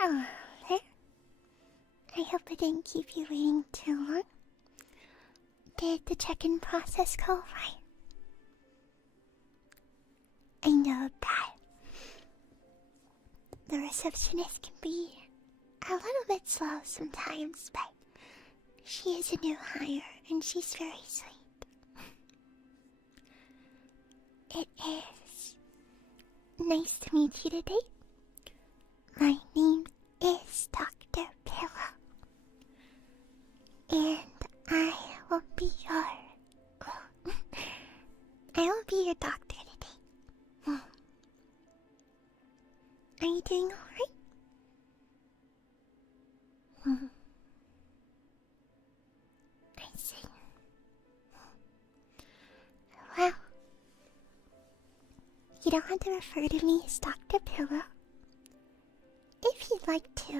Hello there. I hope I didn't keep you waiting too long. Did the check-in process go right? I know that the receptionist can be a little bit slow sometimes, but she is a new hire and she's very sweet. It is nice to meet you today. My name is Dr. Pillow, and I will be your doctor today. Are you doing alright? I see. Well, you don't have to refer to me as Dr. Pillow. If you'd like to,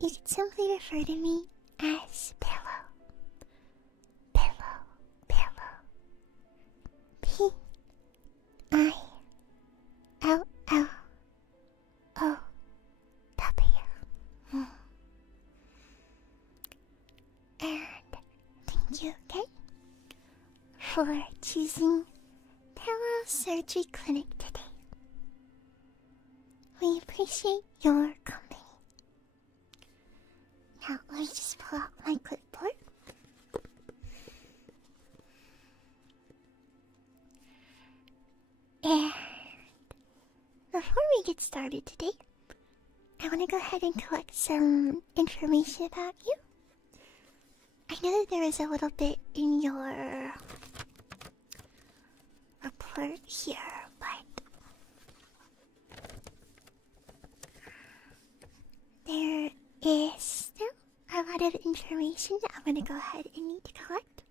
you can simply refer to me as Pillow. Pillow, Pillow. P-I-L-L-O-W. And thank you again for choosing Pillow Surgery Clinic today. We appreciate your company. Now, let me just pull out my clipboard. And before we get started today, I want to go ahead and collect some information about you. I know that there is a little bit in your report here, but there is still a lot of information that I'm going to go ahead and need to collect.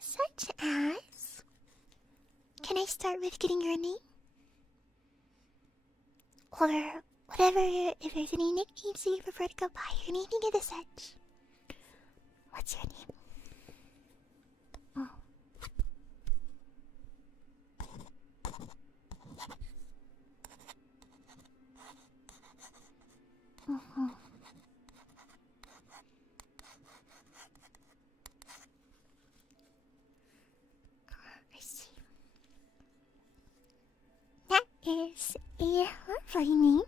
Such as, can I start with getting your name? Or whatever, if there's any nicknames that you prefer to go by, or anything of the such. What's your name? Oh. I see. That is a lovely name.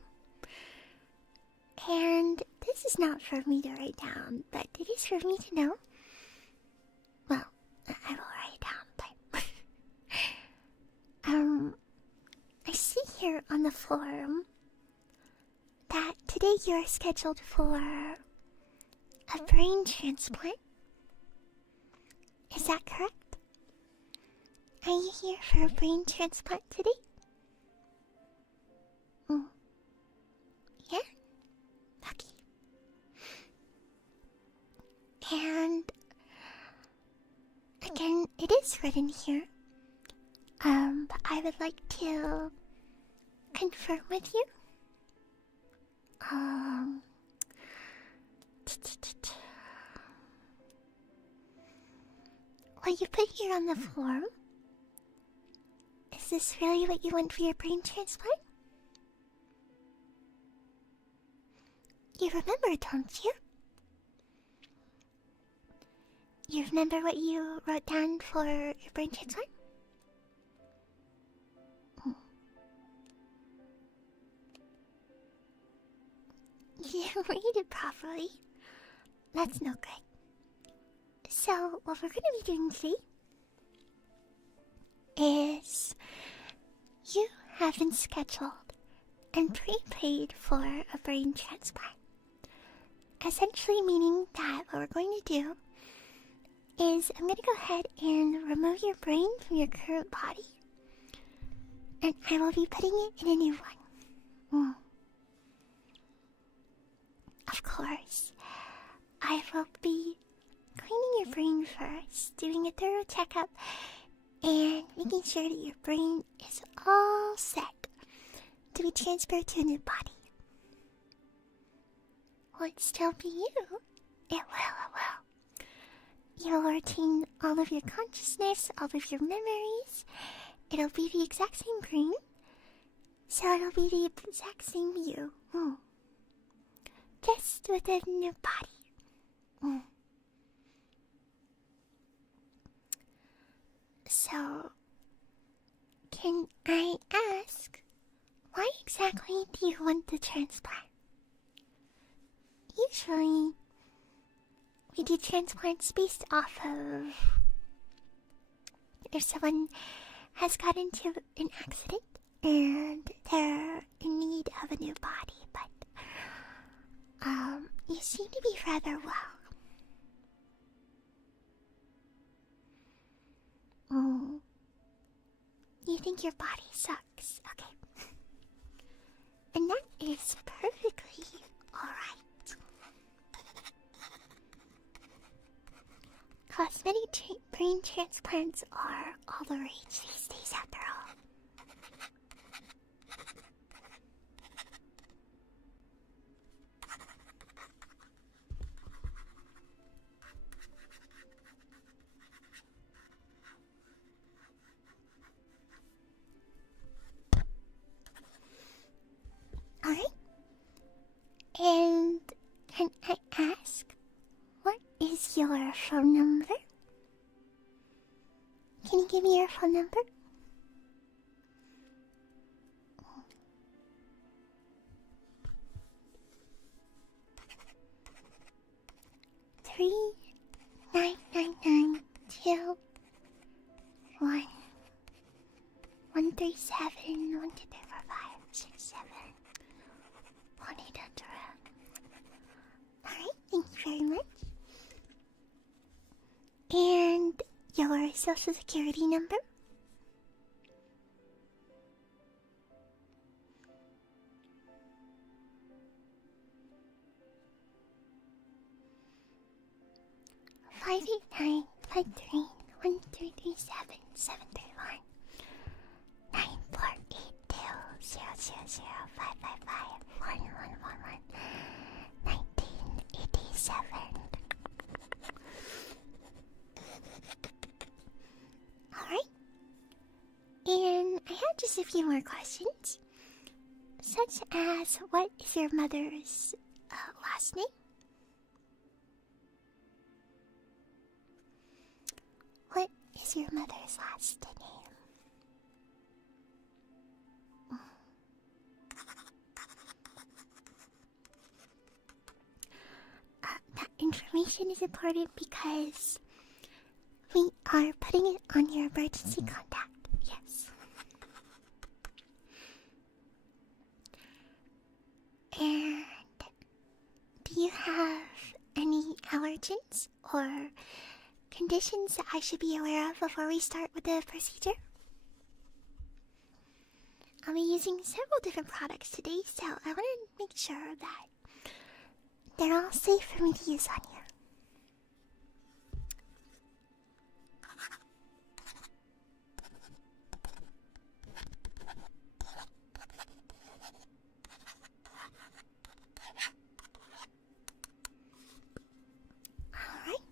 And this is not for me to write down, but it is for me to know. Well, I will write it down, but I see here on the form that today you're scheduled for a brain transplant. Is that correct? Are you here for a brain transplant today? Yeah? Lucky. And again, it is written here. But I would like to confirm with you. What you put here on the form, is this really what you want for your brain transplant? You remember, don't you? You remember what you wrote down for your brain transplant? You didn't read it properly. That's no good. So, what we're going to be doing today is you have been scheduled and prepaid for a brain transplant. Essentially meaning that what we're going to do is I'm going to go ahead and remove your brain from your current body, and I will be putting it in a new one. Of course, I will be cleaning your your brain first, doing a thorough checkup, and making sure that your brain is all set to be transferred to a new body. Will it still be you? It will, it will. You'll retain all of your consciousness, all of your memories. It'll be the exact same brain, so it'll be the exact same you. Just with a new body. So, can I ask, why exactly do you want the transplant? Usually, we do transplants based off of if someone has got into an accident and they're in need of a new body, but you seem to be rather well. You think your body sucks, okay. And that is perfectly alright. Cosmetic brain transplants are all the rage these days after all. Alright. And can I ask, what is your phone number? Can you give me your phone number? Three 999 137 1-800. Alright, thank you very much. And your social security number? Five 1987. Alright. And I have just a few more questions. Such as, what is your mother's last name? What is your mother's last name? That information is important because we are putting it on your emergency contact. Yes. And do you have any allergens or conditions that I should be aware of before we start with the procedure? I'll be using several different products today, so I want to make sure that they're all safe for me to use on you. Alright.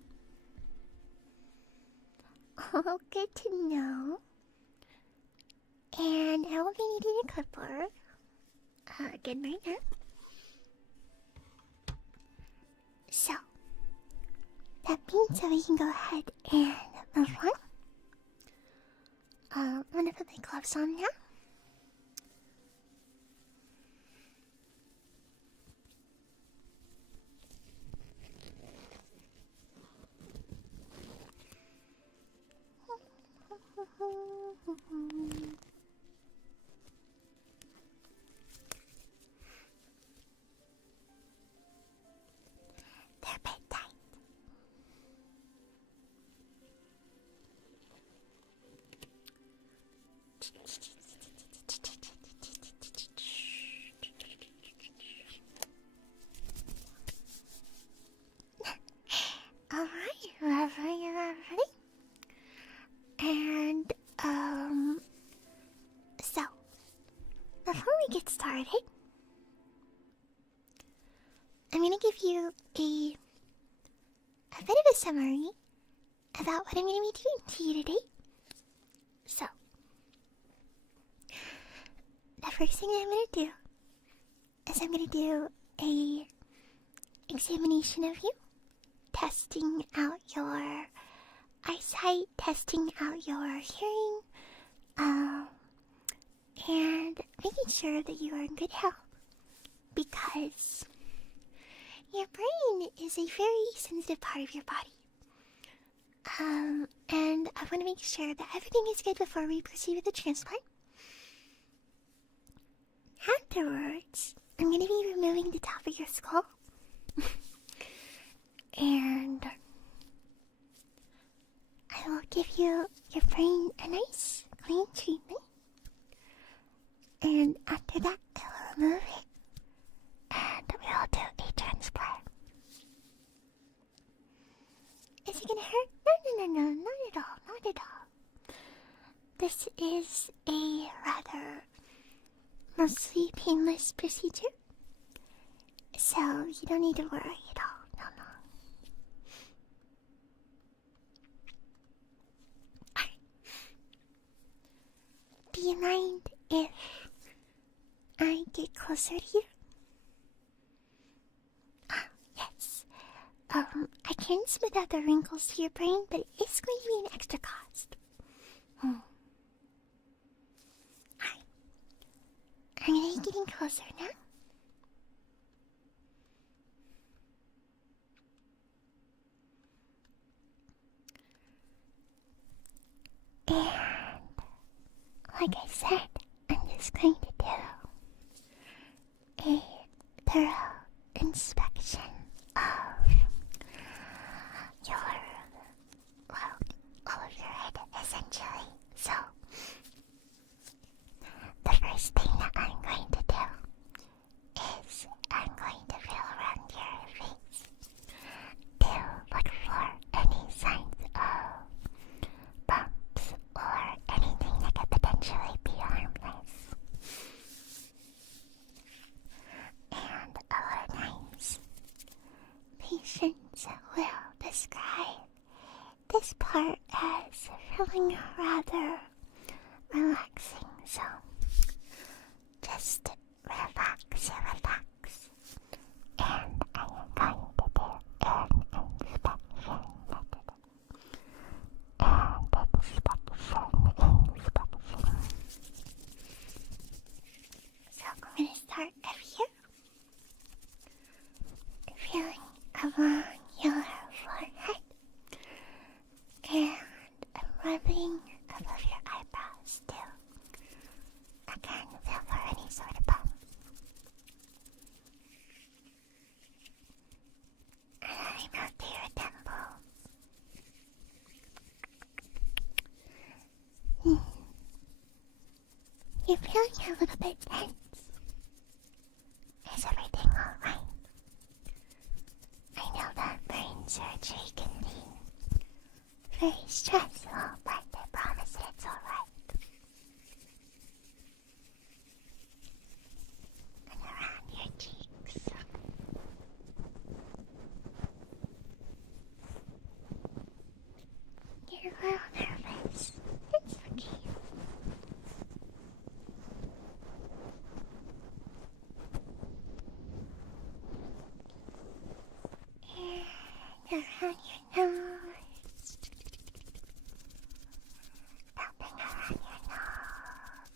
Oh, good to know. And I will be needing a clipboard. Again right now. So, that means that we can go ahead and move on. I'm gonna put my gloves on now. They're a bit tight. get started, I'm gonna give you a bit of a summary about what I'm gonna be doing to you today. So, the first thing I'm gonna do is I'm gonna do a examination of you, testing out your eyesight, testing out your hearing, and making sure that you are in good health, because your brain is a very sensitive part of your body. And I want to make sure that everything is good before we proceed with the transplant. Afterwards, I'm going to be removing the top of your skull. And I will give you your brain a nice, clean treatment. And after that, I will remove it. And we'll do a transplant. Is it gonna hurt? No, not at all, not at all. This is a rather mostly painless procedure, so you don't need to worry at all, no. Alright. Do you mind if I get closer to you? Yes. I can smooth out the wrinkles to your brain, but it's going to be an extra cost. Alright. I'm gonna be getting closer now. And, like I said, I'm just going to do a thorough inspection of your, well, all of your head, essentially. So, the first thing that I'm going to do is I'm going to feel around your face to look for any signs of bumps or anything that could potentially be harmless. And a lot of times, patients will describe this part as feeling rather relaxing, so just relax, and I am going to do an inspection. So I'm going to start up here, feeling along your forehead, and I'm rubbing above your eyebrows too. Again, feel for any sort of bump. And I'm out to your temples. You're feeling a little bit tense. Is everything alright? I know that brain surgery can be very stressful, but I promise it's alright. And around your cheeks. You're a little nervous. It's okay. And around your nose. Tapping around your nose.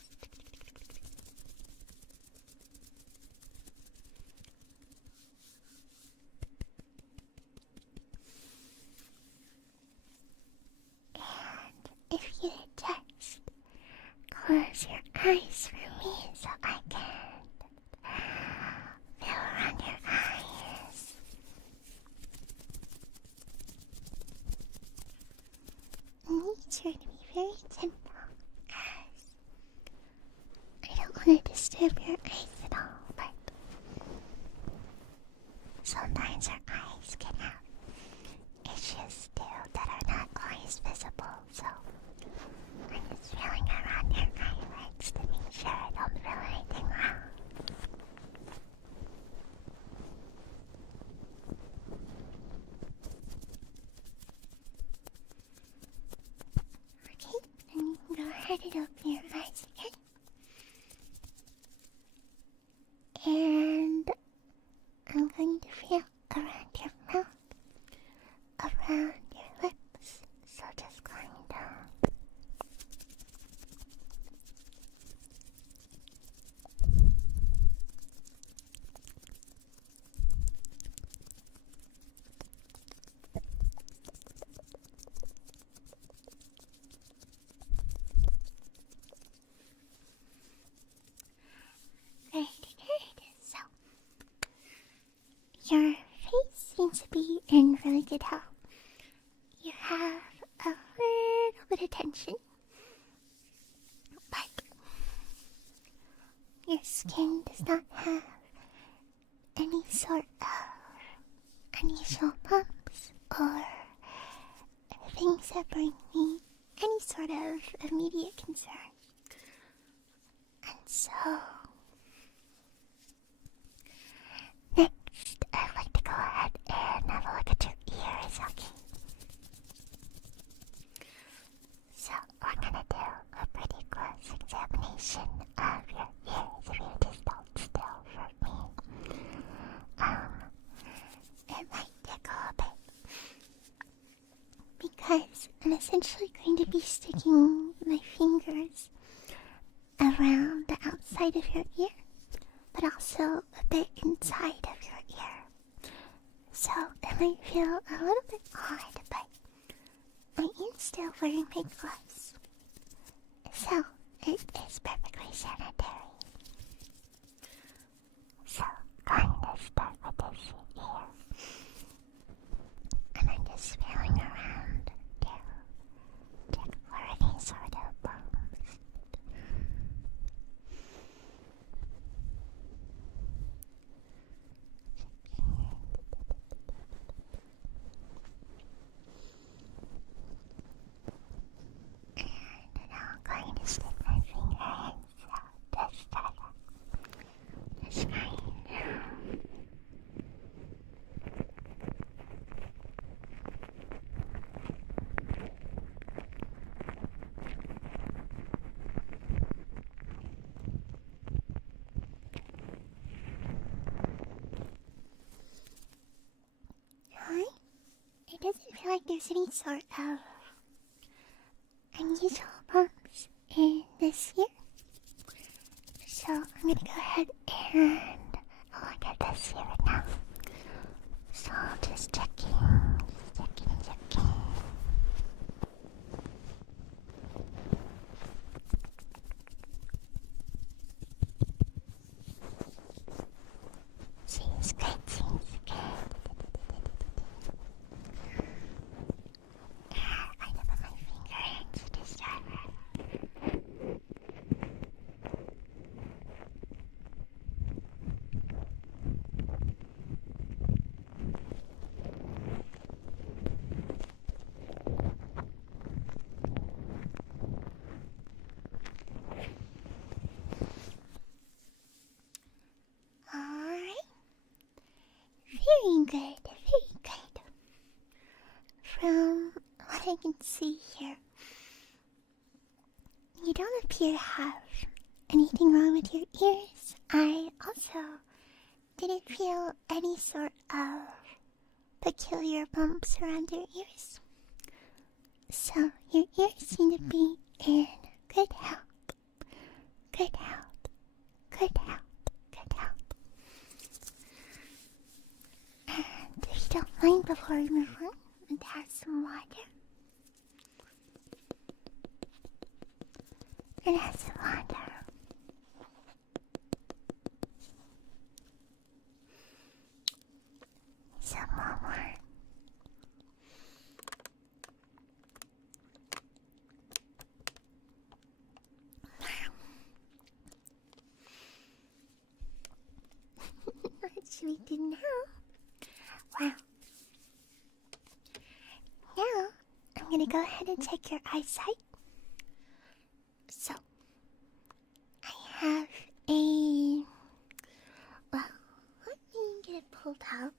And if you just close your eyes for me so I can feel around your eyes. Need sure to be very simple, as I don't want to disturb your eyes at all, but sometimes our eyes can have issues too that are not always visible, so I'm just feeling around your eyelids to make sure I don't feel anything wrong. feel around your mouth, around your lips. So just kind of. Very good. So, your face seems to be in really good health. You have a little bit of tension, but your skin does not have any sort of unusual bumps or things that bring me any sort of immediate concern. And so, next, I'd like to go ahead and have a look at your ears, okay? So, we're gonna do a pretty close examination of your ears if you just hold still for me. It might tickle a bit because I'm essentially going to be sticking my fingers around the outside of your ear, but also a bit inside of your ear. So it might feel a little bit odd, but I am still wearing my gloves. So it is perfectly sanitary. So going to start with this ear. And I'm just feeling around to check for any sort of bumps. And now I'm going to stick my finger in, so just start up. That's fine. Hi. It doesn't feel like there's any sort of unusual bumps in this here. So I'm gonna go ahead and look at this here right now. So just checking. Seems good. I put my finger into this driver. Alright. Very good. From what I can see here, you don't appear to have anything wrong with your ears. I also didn't feel any sort of peculiar bumps around your ears. So your ears seem to be in good health. And if you don't mind, before we move on, and have some water. And have some water. Some more. What should we do now? Well, now I'm gonna go ahead and check your eyesight. So, I have a... Well, let me get it pulled out.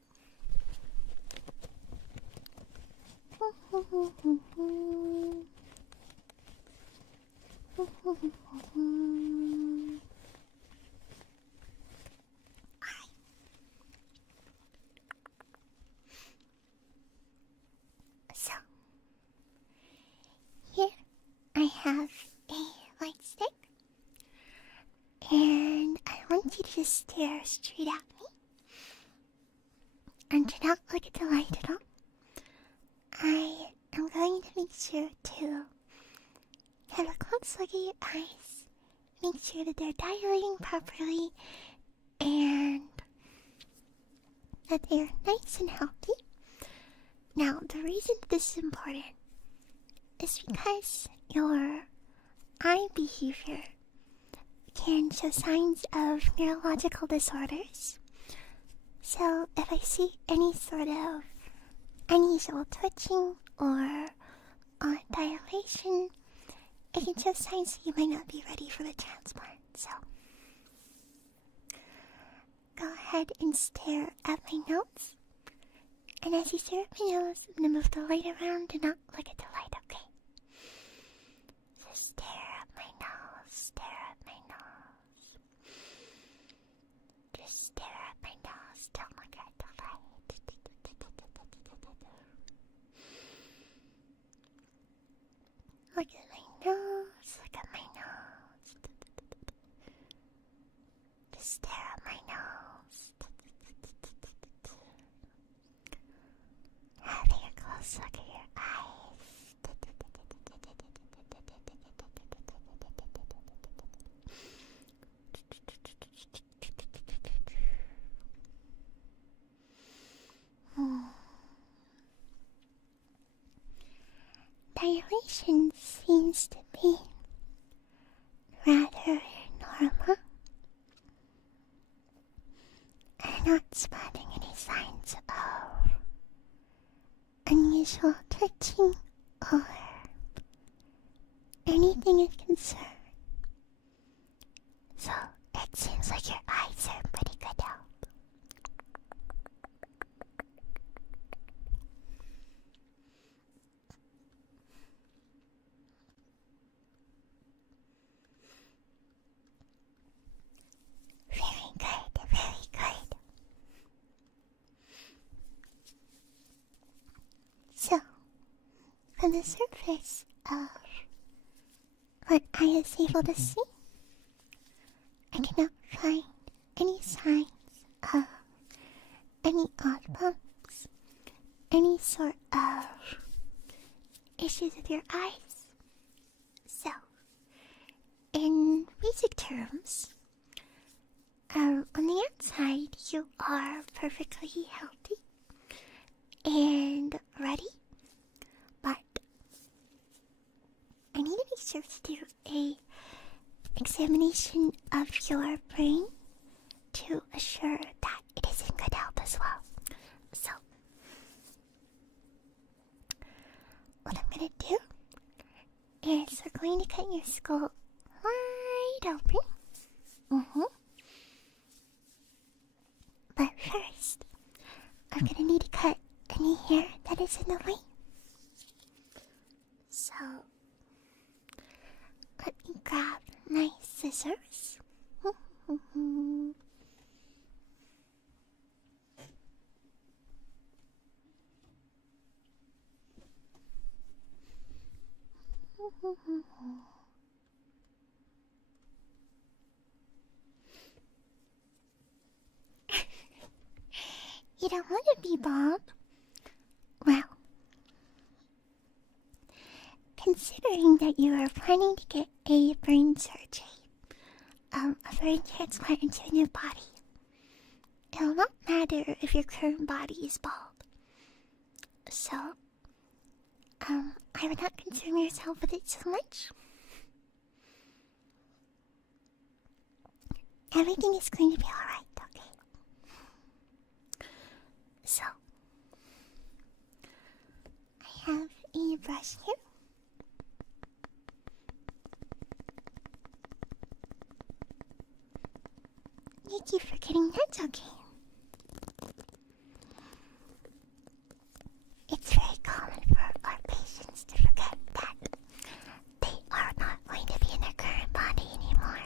just stare straight at me and do not look at the light at all. I am going to make sure to have a close look at your eyes, make sure that they're dilating properly, and that they are nice and healthy. Now, the reason this is important is because your eye behavior can show signs of neurological disorders. So, if I see any sort of unusual twitching or dilation, it can show signs that you might not be ready for the transplant. So, go ahead and stare at my nose. And as you stare at my nose, I'm going to move the light around and not look at the light, okay? Just stare at my nose, stare at my nose. Just stare at my nose, don't look at the light. Look at my nose, look at my nose. Just stare at my nose. Having a close look at your eyes. Dilation seems to be rather normal. I'm not spotting any signs of unusual twitching or anything of concern. So it seems like your eyes are in pretty good health. Very good, very good. So, from the surface of what I was able to see, I cannot find any signs of any odd bumps, any sort of issues with your eyes. So, in basic terms, on the outside, you are perfectly healthy and ready, but I need to make sure to do a examination of your brain to assure that it is in good health as well. So, what I'm going to do is we're going to cut your skull wide open. But first, I'm going to need to cut any hair that is in the way. So, let me grab my scissors. You don't want to be bald? Well, considering that you are planning to get a brain surgery, a brain transplant into a new body, it'll not matter if your current body is bald. So, I would not concern yourself with it so much. Everything is going to be alright, okay? So, I have a brush here. You keep forgetting that's okay. It's very common for our patients to forget that they are not going to be in their current body anymore.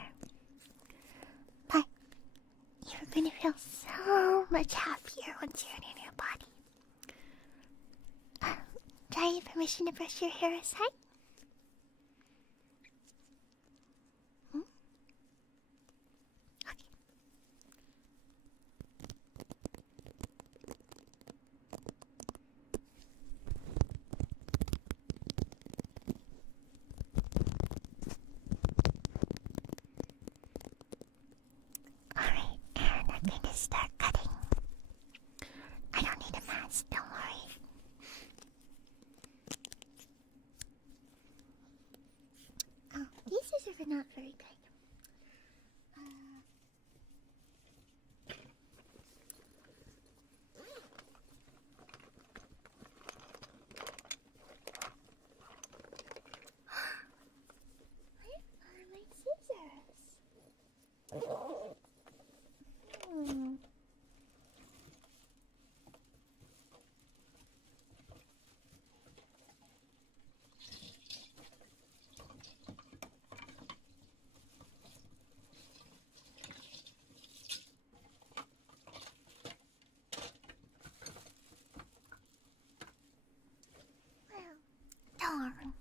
But you're going to feel so much happier once you're in your new body. Do I have permission to brush your hair aside? Okay. this, don't worry. Oh, these scissors are not very good. Where are my scissors? Well, darn.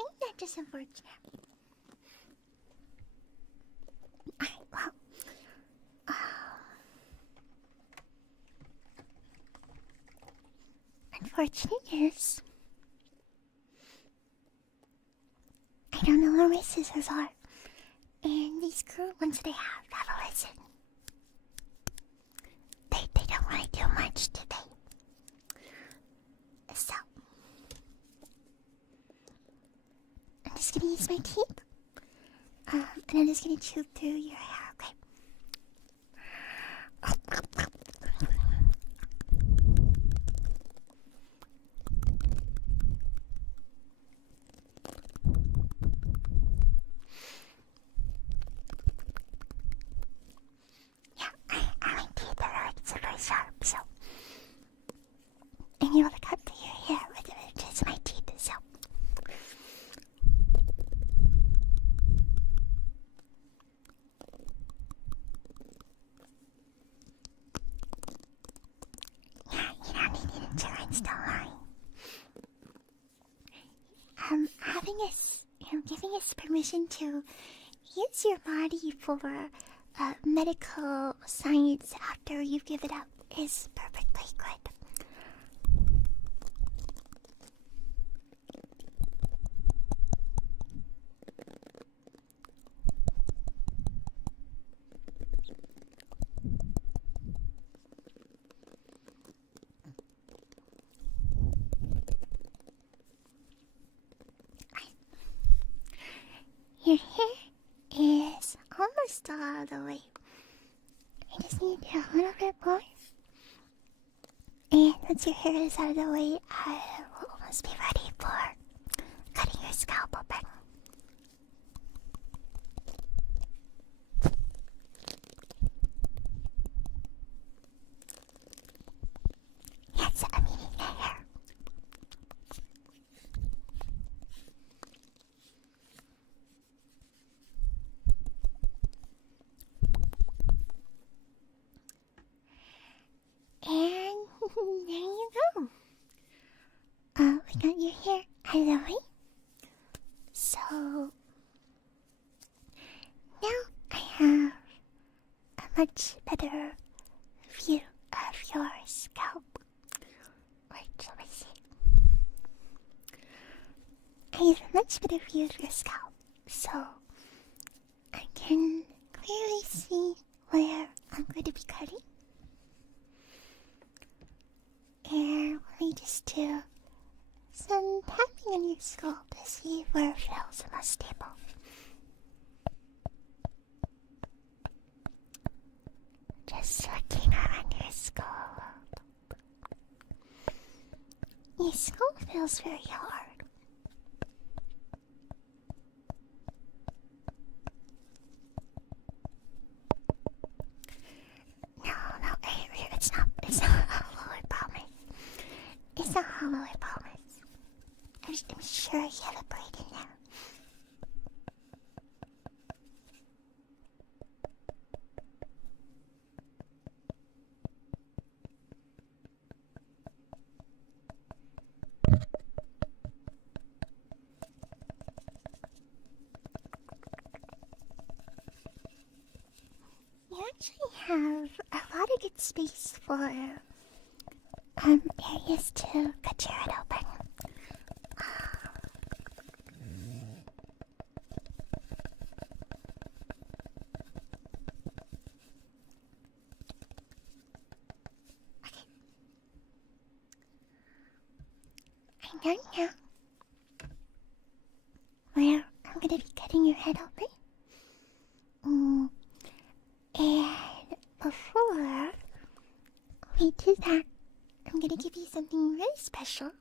Ain't that just unfortunate? Well, unfortunate is I don't know where my scissors are, and these current ones that I have a listen. They don't really do much, do they? So I'm just gonna use my teeth, and I'm just gonna chew through your hair, okay? Yeah, my teeth are like super sharp, so I'm able to cut through your hair with just my teeth, so. Yeah, you don't need insurance, don't worry. Having us, giving us permission to use your body for medical science after you give it up is perfectly good. Your hair is almost all out of the way. I just need a little bit more. And once your hair is out of the way, I will almost be ready for cutting your scalp open. Yes, I'm eating the hair. And there you go. We got your hair out of the way. So now I have a much better view of your scalp. Wait, let me see. I have a much better view of your scalp, so I can clearly see where I'm going to be cutting. And let me just do some tapping on your skull to see where it feels the most stable. Just looking around your skull. Your skull feels very hard. No, it's not hollow, I promise. It's not hollow, I promise. I'm sure you have a braid in there. You actually have a lot of good space for areas to cut your head open. Hang on now. Where I'm gonna be cutting your head open. And before we do that, I'm gonna give you something really special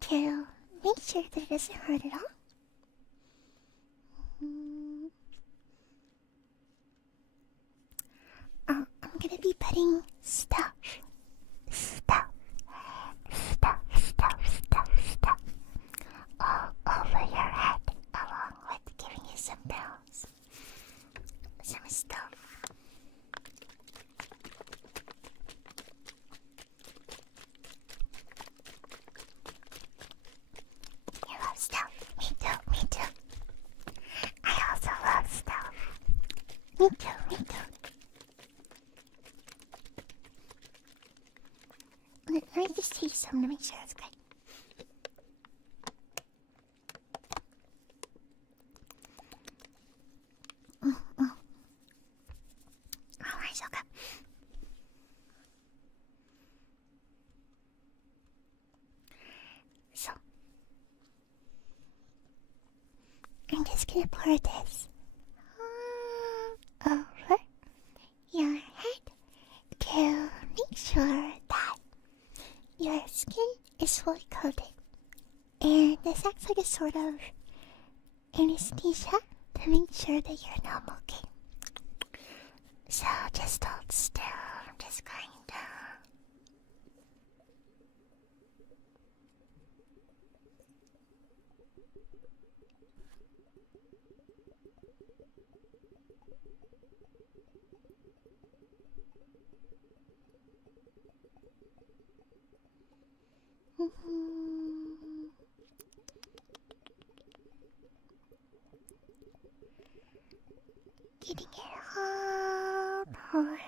to make sure that it doesn't hurt at all. I'm gonna be putting stuff all over your head, along with giving you some pills. Some stuff. You love stuff. Me too. I also love stuff. Me too. Let me just taste some to make sure it's good. Alright, so good. So, I'm just gonna pour this over your head to make sure that your skin is fully coated. And this acts like a sort of anesthesia to make sure that you're not okay. So just hold still. I'm just going to... Getting it all over your head.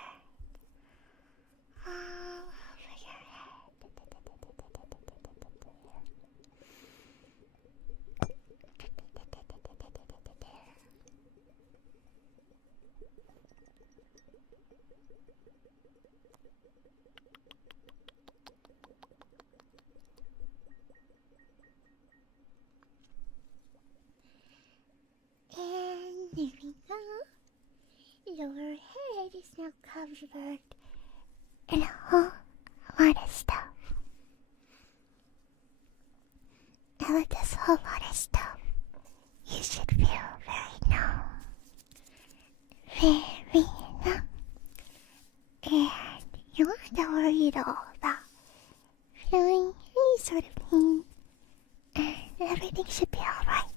And there we go. Your head is now covered in a whole lot of stuff. And with this whole lot of stuff, you should feel very numb. Very numb. And you don't have to worry at all about feeling any sort of pain. And everything should be alright.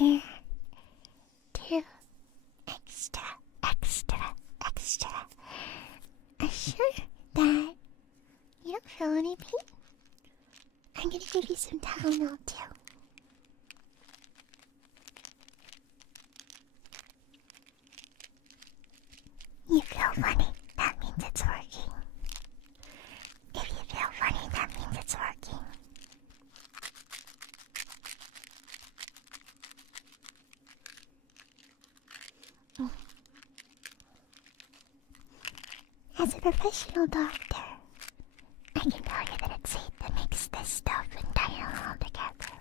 And to extra assure that you don't feel any pain, I'm gonna give you some Tylenol too. You feel funny, that means it's working. If you feel funny, that means it's working. As a professional doctor, I can tell you that it's safe to mix this stuff and Tylenol together.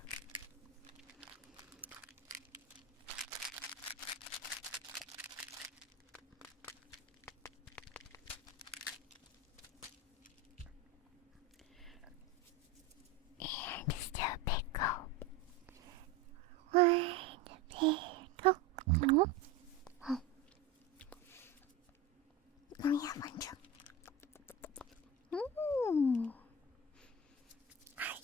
And just do a big gulp. One big gulp. Let me have one too. Alright.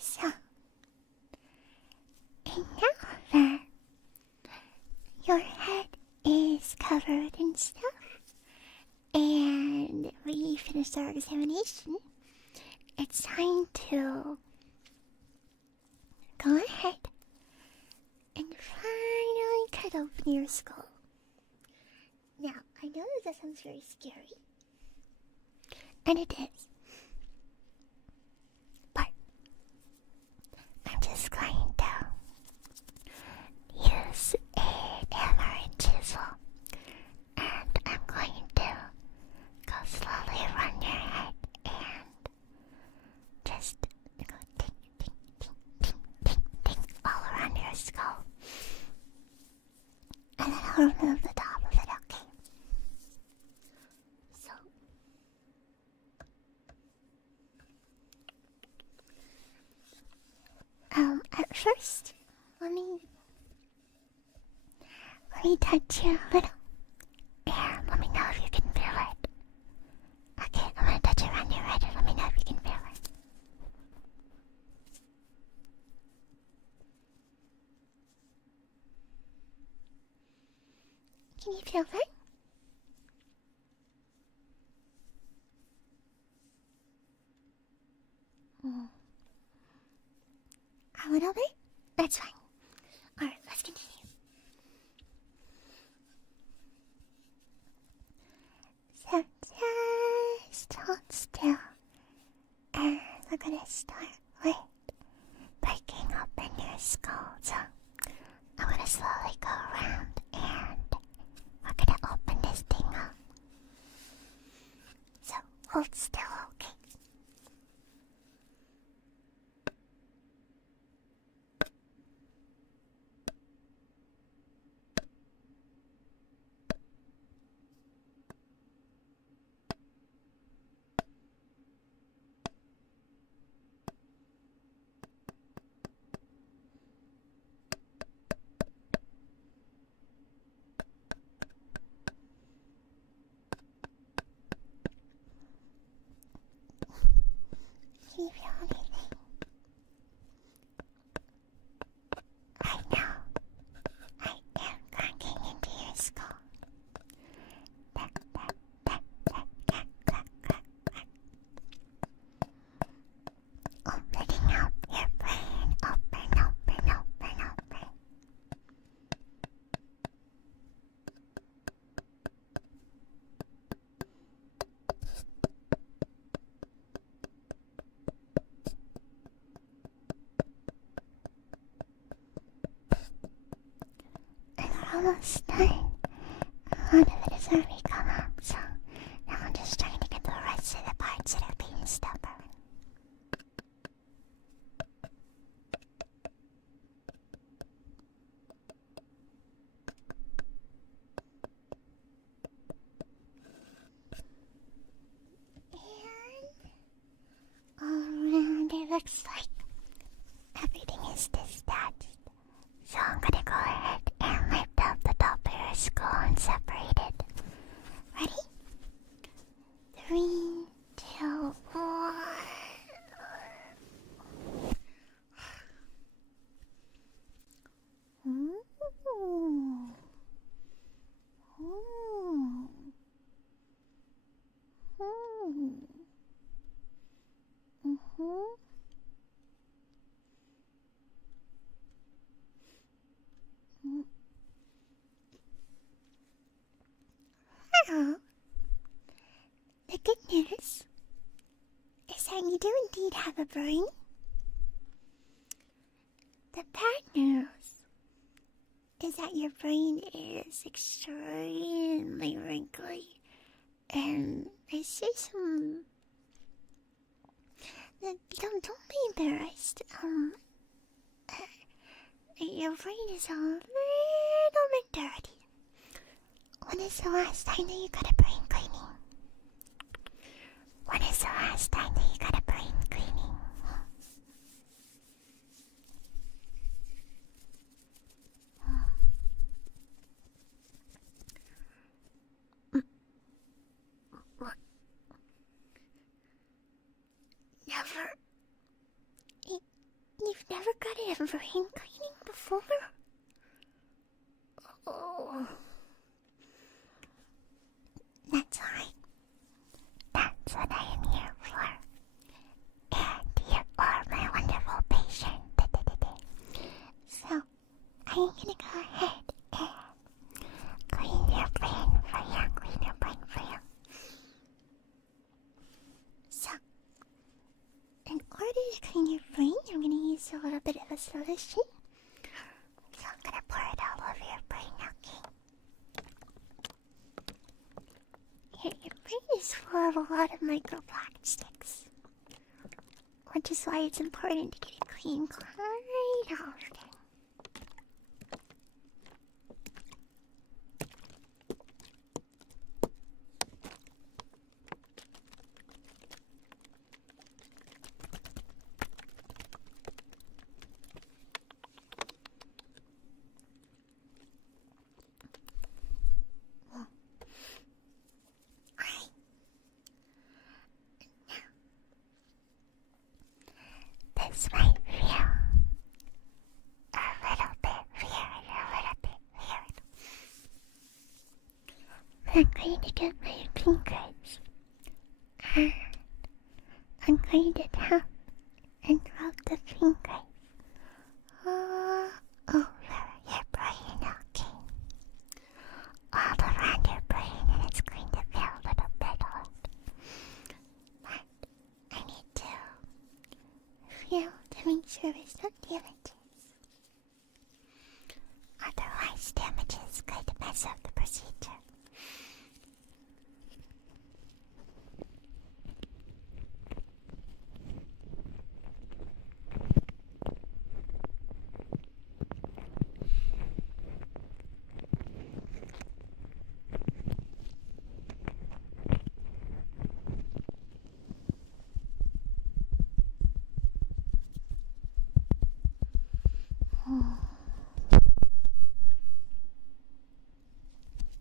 So, and now that your head is covered in stuff, and we finished our examination, it's time to go ahead and finally cut open your skull. Now, I know that sounds very scary, and it is. But I'm just going to use a hammer and chisel, and I'm going to go slowly around your head and just go ting, ting, ting, ting, ting, ting all around your skull. And then I'll remove the top of it, okay? So, at first, let me touch you a little, and let me know if you can feel it. Okay, I'm gonna touch around your head and let me know if you can feel it. Can you feel it? A little bit? That's fine. Alright, let's continue. So just hold still, and we're gonna start with breaking open your skull. So I'm gonna slowly go around and we're gonna open this thing up. So hold still, okay? Can you feel anything? Right now, I am cracking into your skull. Crack, crack, crack, crack, crack, crack, crack, crack. Opening up your brain. Open, open, open, open. And we're almost done. A lot of it has already come up, so now I'm just trying to get the rest of the parts that are being stubborn. And all around it looks like everything is detached. So I'm gonna go ahead and lift up the top of your skull and separate it. Ready? 3, 2, 1. Ooh. Ooh. Ooh. Mm-hmm. Well, the good news is that you do indeed have a brain. The bad news is that your brain is extremely wrinkly, and I see some. Don't be embarrassed. Your brain is a little bit dirty. When is the last time that you got a brain cleaning? When is the last time that you got a brain cleaning? What? Never? You've never got a brain cleaning before? Oh. That's right. That's what I am here for. And you are my wonderful patient. So, I'm gonna go ahead and clean your brain for you. Clean your brain for you. So, in order to clean your brain, I'm gonna use a little bit of a solution. So I'm gonna pour it all over your brain, okay? Your brain is full of a lot of microplastics, which is why it's important to get it clean quite often. This might feel a little bit weird. I'm going to get my fingers and I'm going to tap and rub the fingers all over your brain, okay? All around your brain, and it's going to feel a little bit hot. But I need to feel to make sure there's no damages. Otherwise, damages could mess up the procedure.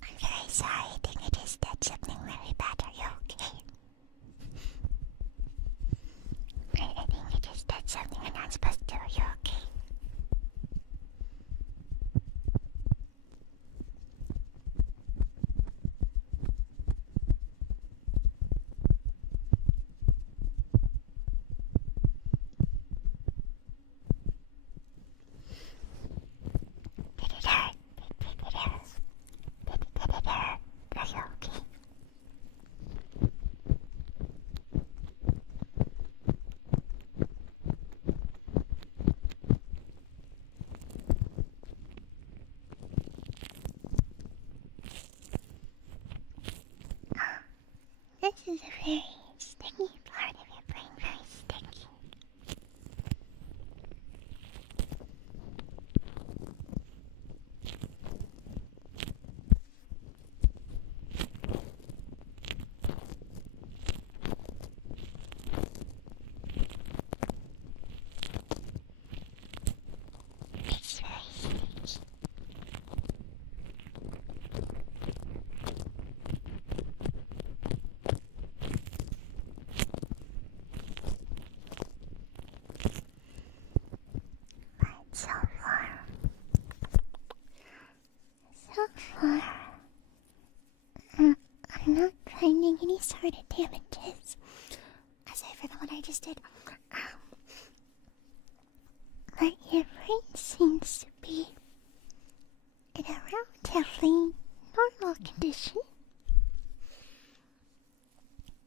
I'm very sorry, I think I just did something really bad. Are you okay? I think I just did something I'm not supposed to do. Are you okay? Did it hurt? Did it hurt? Did it hurt? Are you okay? This is a very sticky part of your brain, very sticky. It's very sticky. But so far, I'm not finding any sort of damages. Aside from the one I just did. But your brain seems to be in a relatively normal condition.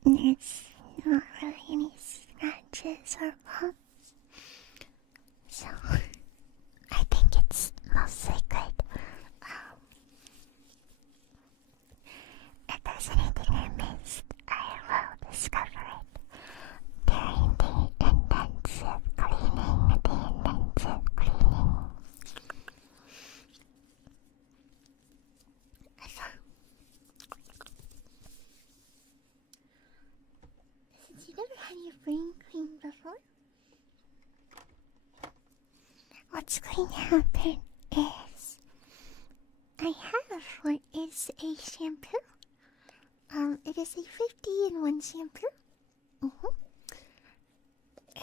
There's not really any scratches or bumps. So, I think it's mostly good. If there's anything I missed, I will discover it during the intensive cleaning. Since you never had your brain cleaned before, what's going to happen is I have what is a shampoo. It is a 50-in-1 shampoo.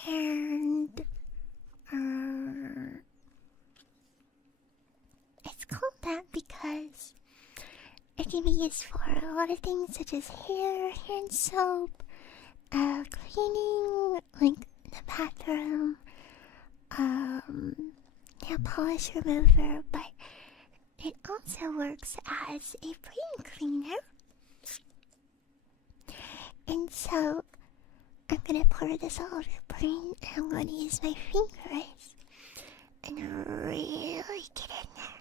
And it's called that because it can be used for a lot of things such as hair, hand soap, cleaning, like the bathroom, nail polish remover, but it also works as a brain cleaner. And so I'm gonna pour this all over your brain, and I'm gonna use my fingers and really get in there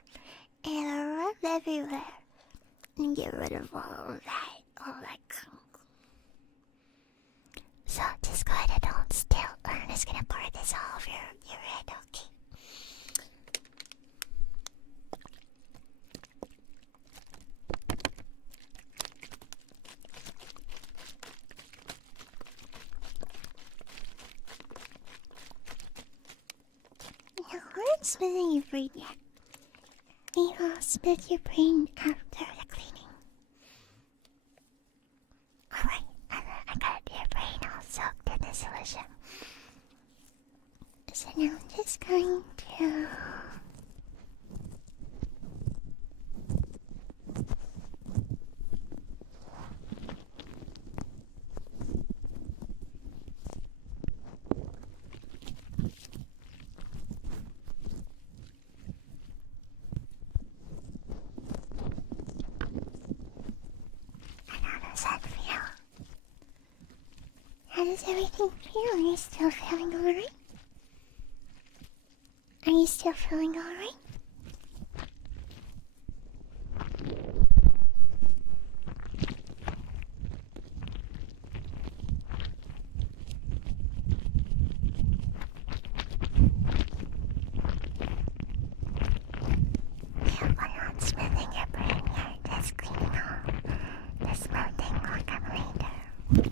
and rub everywhere and get rid of all that gunk. So just go ahead and hold still. I'm just gonna pour this all over your head, okay? Now, we're not smoothing your brain yet. We will smooth your brain after the cleaning. Alright, I got your brain all soaked in the solution. So now I'm just going to... How does that feel? How does everything feel? Are you still feeling alright? Are you still feeling alright? Yeah, we're not smoothing your brain yet, just cleaning off the smoothing will come later.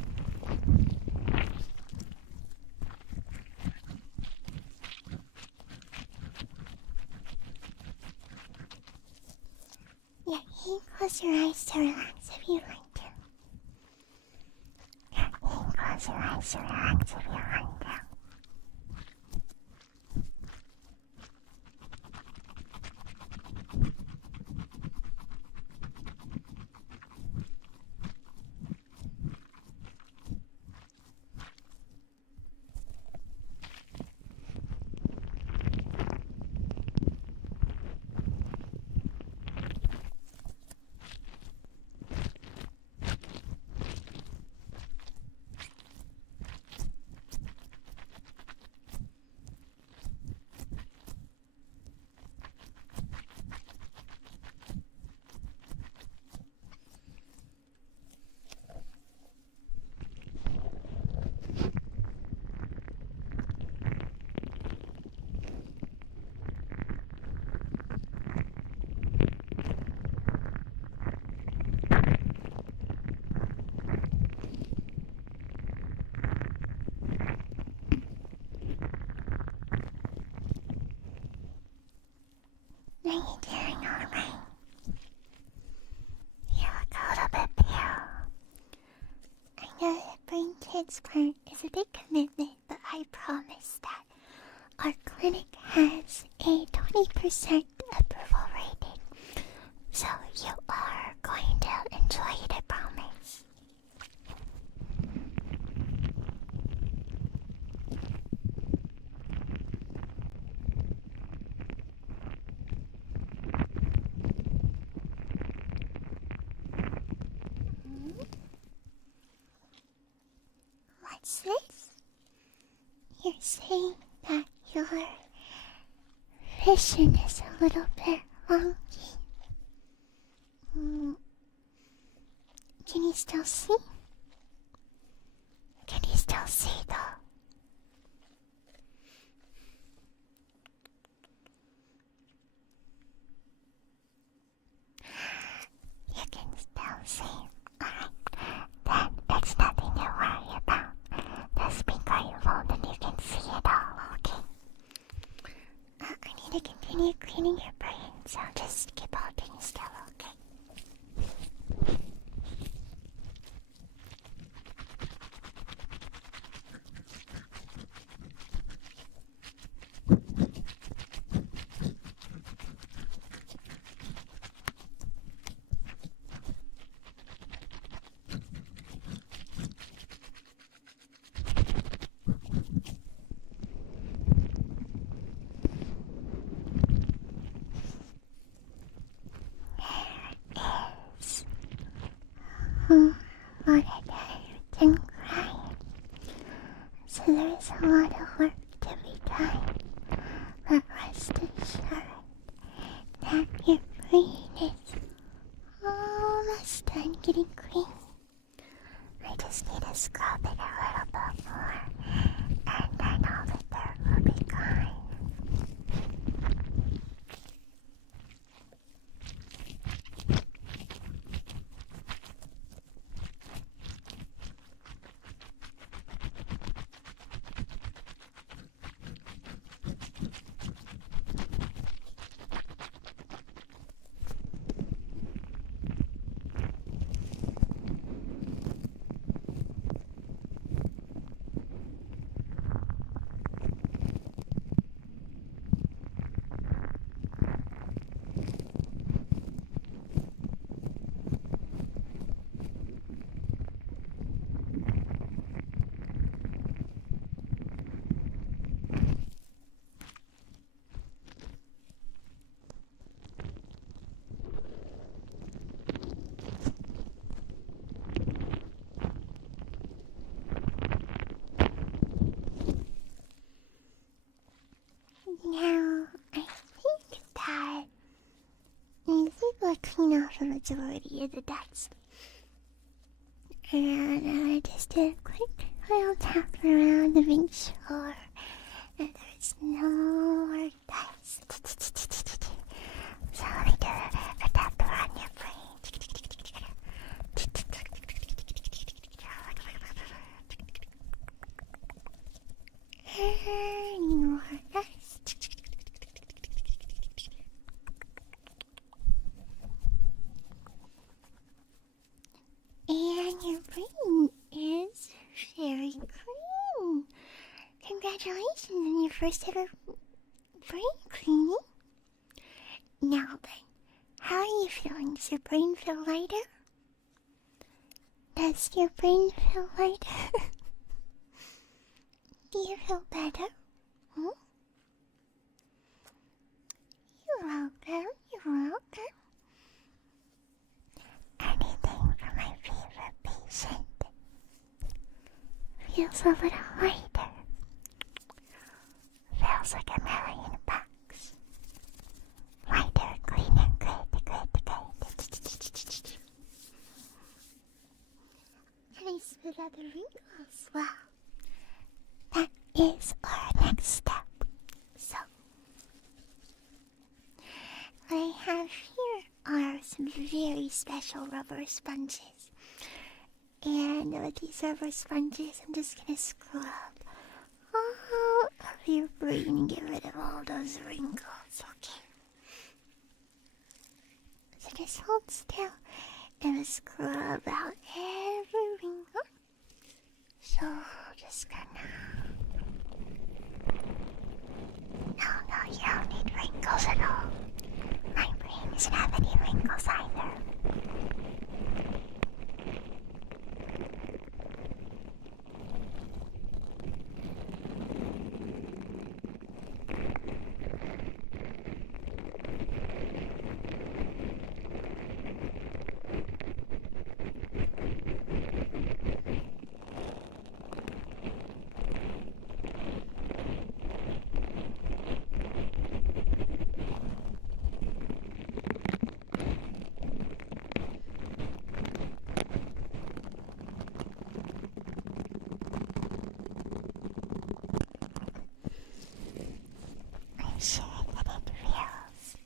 Yeah, you can close your eyes to relax if you like to. Yeah, you can close your eyes to relax if you like to. Are you doing alright? You look a little bit pale. I know that brain transplant is a big commitment, but I promise that our clinic has a 20% approval rating. So you are going to enjoy it, I promise. What's this? You're saying that your vision is a little bit wonky. Can you still see? Can you still see though? You can still see. Alright, then it's nothing to worry about. Just be grateful that you can see it all, okay? I need to continue cleaning your brain, so just keep holding still, okay? almost done getting clean. I just need to scrub it a little bit more, and then all the dirt will be gone. Now, I think that I think we'll clean off the majority of the dust. And I just did a quick little tap around to make sure that there's no more dust. So let me do a tap around your brain. Any more dust? And your brain is very clean. Congratulations on your first ever brain cleaning. Now then, how are you feeling? Does your brain feel lighter? Does your brain feel lighter? Do you feel better? Hmm? You're welcome. You're welcome. Anything for my favorite patient. Feels a little lighter. Feels like $1,000,000. Lighter, cleaner, good. And I spit out the wrinkles. Wow. That is our next step. So, what I have here are some very special rubber sponges. And with these rubber sponges, I'm just gonna scrub all of your brain and get rid of all those wrinkles, okay? So just hold still and we'll scrub out every wrinkle. So, just gonna... No, you don't need wrinkles at all. My brain doesn't have any wrinkles either. I'm sure that it feels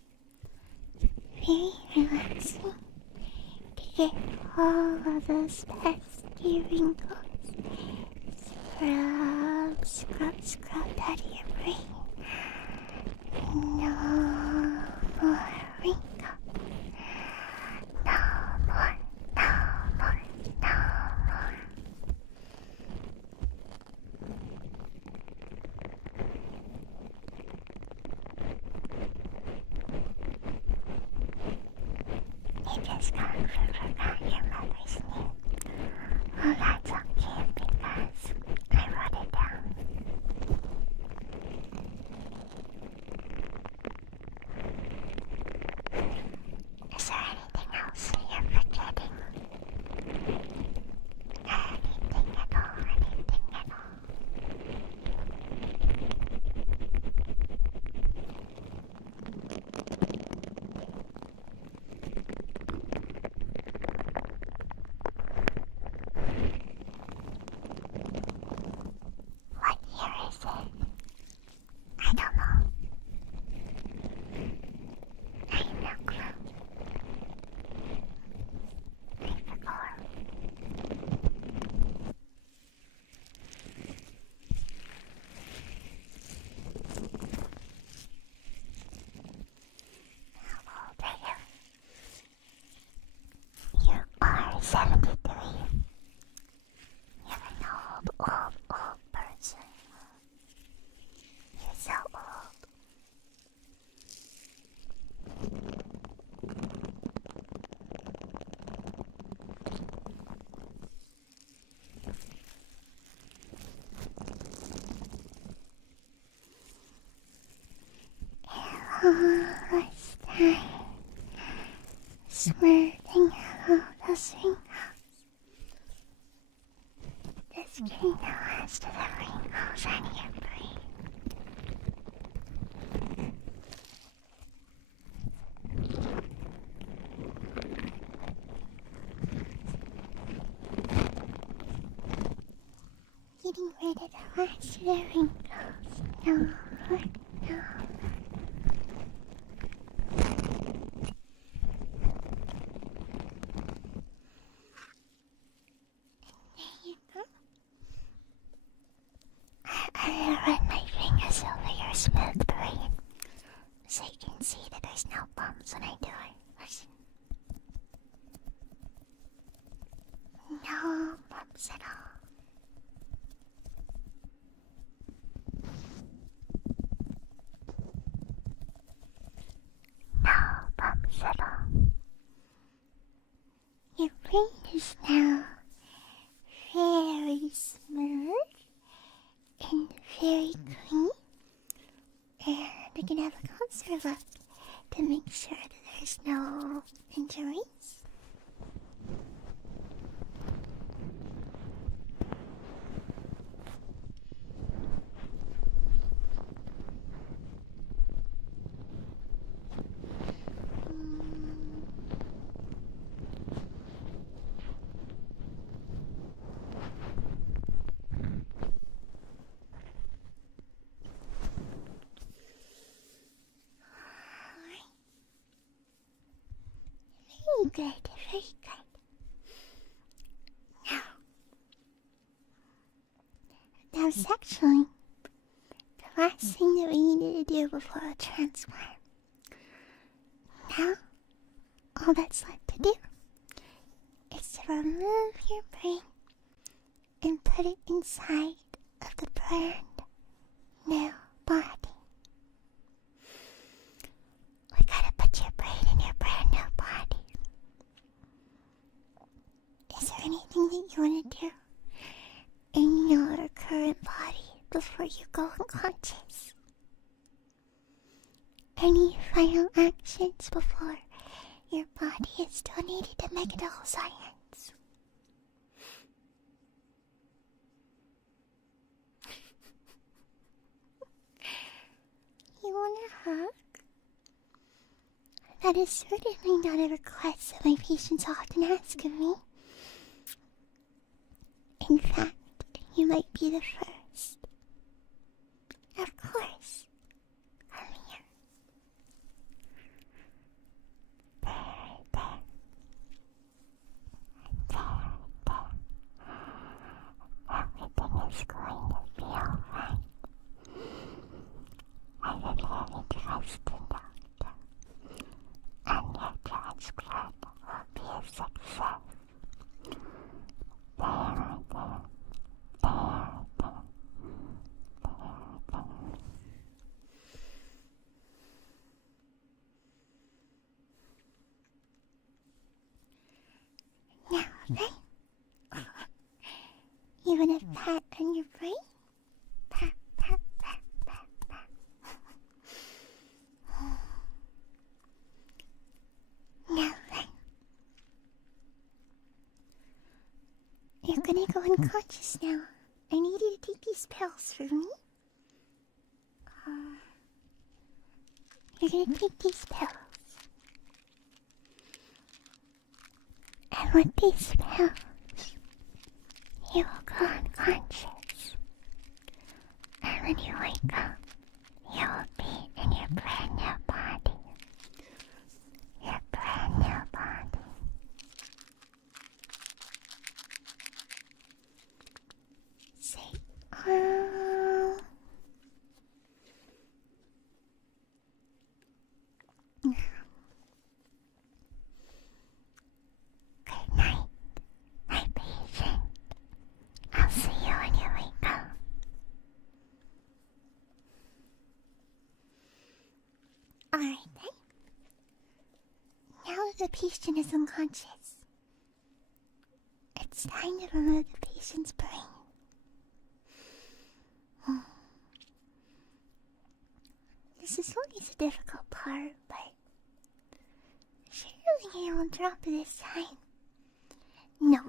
very relaxing to get all of those pesky wrinkles scrubbed out of your brain. No more wrinkles. No more. You just forgot your mother's name. Well, that's okay because I wrote it down. Is there anything else you're forgetting? Anything at all? 73. You're an old person. You're so old. Last time, smoothing out those wrinkles. Just getting the last of the wrinkles on your brain. Getting rid of the last of the wrinkles. No. I'm gonna run my fingers over your smooth brain so you can see that there's no bumps when I do it. Listen. No bumps at all. No bumps at all. Your brain is now very smooth and very clean, and we can have a closer look to make sure that there's no injuries. Very good, very good. Now, that was actually the last thing that we needed to do before a transplant. Now, all that's left to do is to remove your brain and put it inside of the brand new body. We gotta put your brain in your brand new body. Is there anything that you want to do in your current body before you go unconscious? Any final actions before your body is donated to medical science? You want a hug? That is certainly not a request that my patients often ask of me. In fact, you might be the first. Of course. Come here. There. Everything is going to be alright. I'm a very trusted doctor, and your transplant will be a success. Now, right? You want a pat on your brain? Pat, pat, pat, pat, pat. Now, right? You're gonna go unconscious now. I need you to take these pills for me. You're gonna take these pills. And with these pills, you will go unconscious. And when you wake up, you will be in your brand new body. Your brand new body. Say, oh. Good night. the patient is unconscious. It's time to remove the patient's brain. This is always a difficult part, but surely you will drop it this time. No,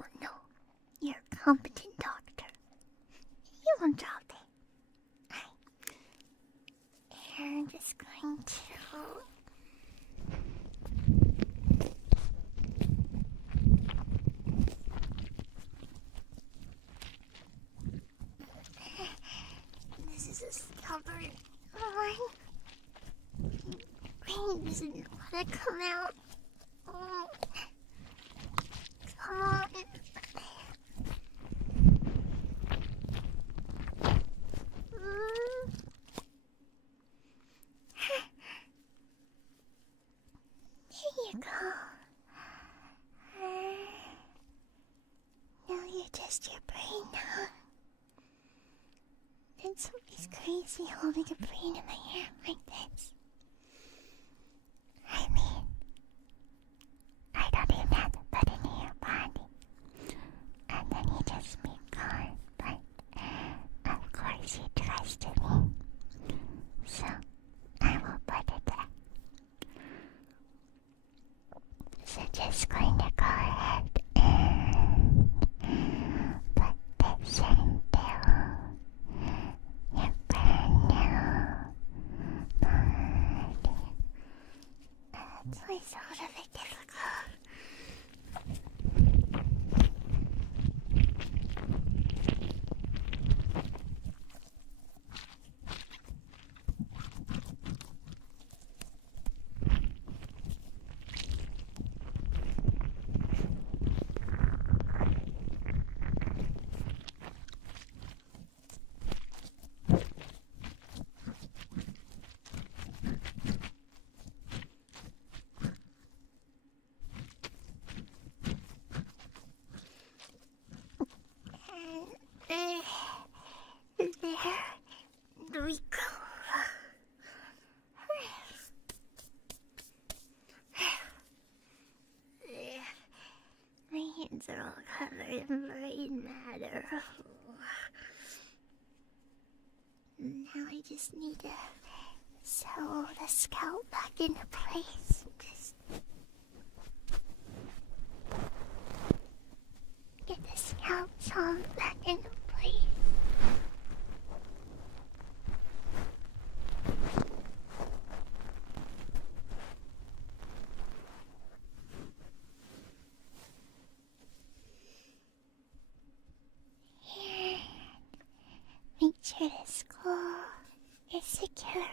you're a competent doctor. You won't drop it. I'm just going to... This is a stubborn one. Brain doesn't want to come out. Come on. There you go. Now you're just your brain now. It's always crazy holding a brain in my hand like this. I mean, I don't even have to put it in your body. And then you just be gone. But, of course, you trusted me. So, I will put it back. So just going to go ahead and put this into your brand new body. That's why it's a little bit difficult. There we go. My hands are all covered in brain matter. Now I just need to sew the scalp back into place. Just get the scalp sewn back into place. Make sure the skull is secure.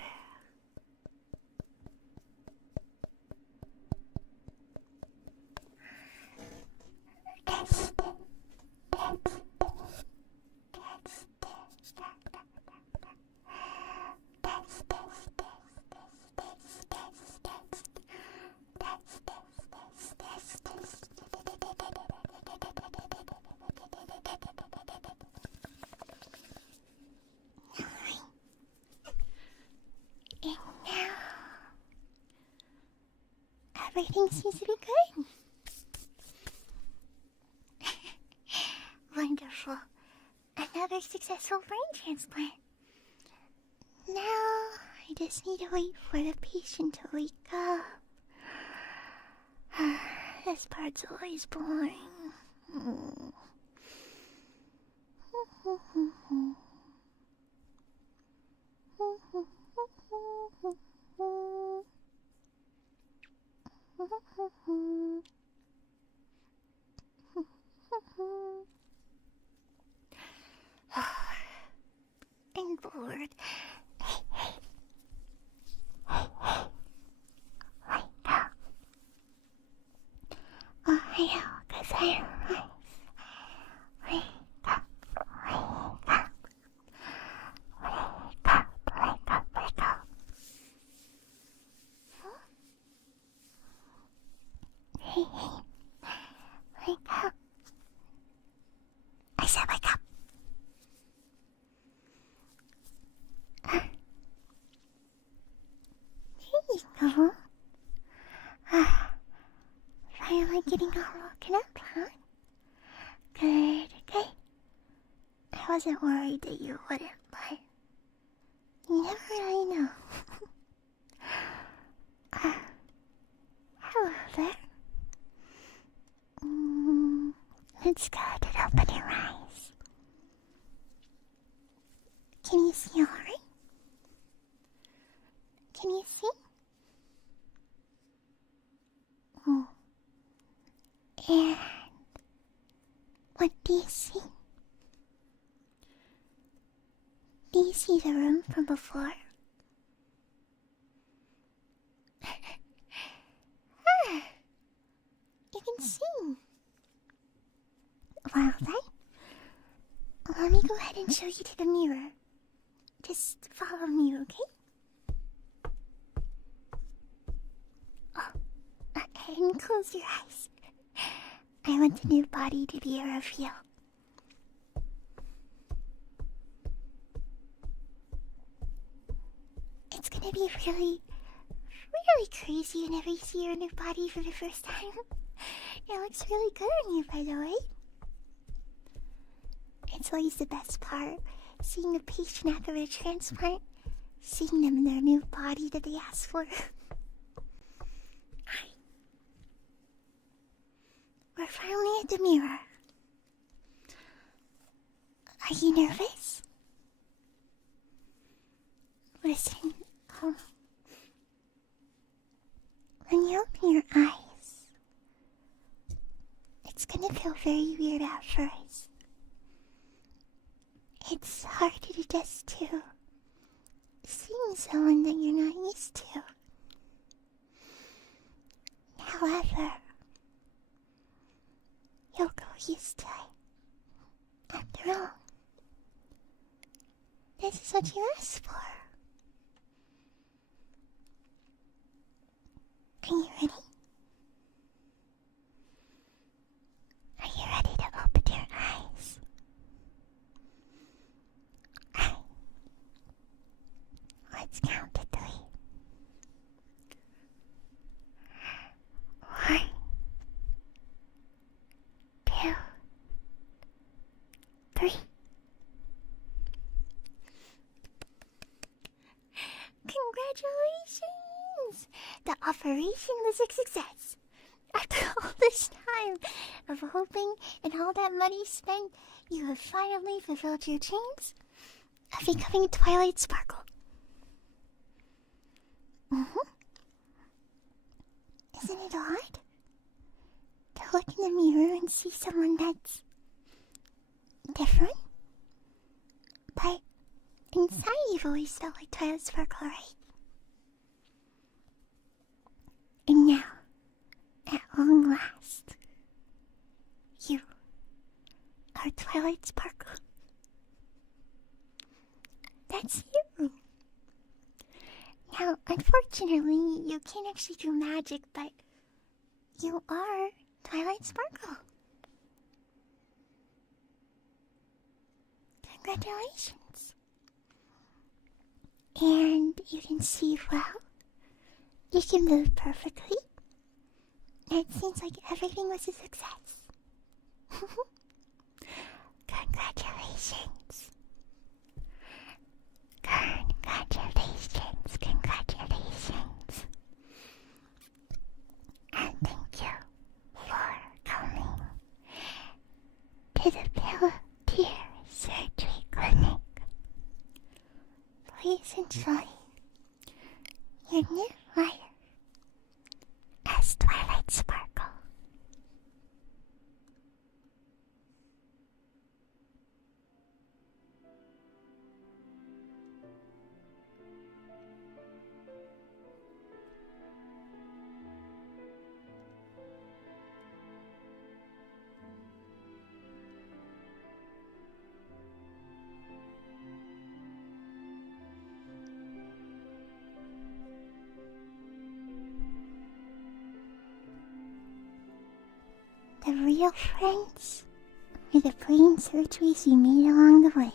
And now, everything seems to be good. Wonderful. Another successful brain transplant. Now, I just need to wait for the patient to wake up. This part's always boring. I'm bored. Hey, hey. Hey, hey. Wake up. Oh, yeah, 'cause I'm nice. Wake up, wake up. Wake up, wake up, wake up. Huh? Hey, hey. Wake up. I said wake up. There you go. not looking up, huh? Good, good. I wasn't worried that you wouldn't, but you never really know. Hello there. Let's go ahead and open your eyes. Can you see alright? Can you see? And what do you see? Do you see the room from before? You can see. Well then, let me go ahead and show you to the mirror. Just follow me, okay? Oh, and close your eyes. I want the new body to be a reveal. It's gonna be really crazy whenever you see your new body for the first time. It looks really good on you, by the way. It's always the best part, seeing a patient after a transplant, seeing them in their new body that they asked for. We're finally at the mirror. Are you nervous? Listen, when you open your eyes, it's gonna feel very weird at first. It's hard to adjust to seeing someone that you're not used to. However, you'll go used to it. After all, this is what you asked for. Are you ready? Are you ready to open your eyes? Let's count to 3. 1, 2, 3. Congratulations! The operation was a success. After all this time of hoping and all that money spent, you have finally fulfilled your dreams of becoming Twilight Sparkle. Isn't it odd to look in the mirror and see someone that's different? But inside you've always felt like Twilight Sparkle, right? And now, at long last, you are Twilight Sparkle. That's you. Now, unfortunately, you can't actually do magic, but you are Twilight Sparkle. Congratulations. And you can see well. You can move perfectly. It seems like everything was a success. Congratulations. Congratulations. Congratulations. And thank you for coming to the PillowDear Surgery Clinic. Please enjoy your new life as Twilight Sparkle. The real friends are the brain surgeries you made along the way.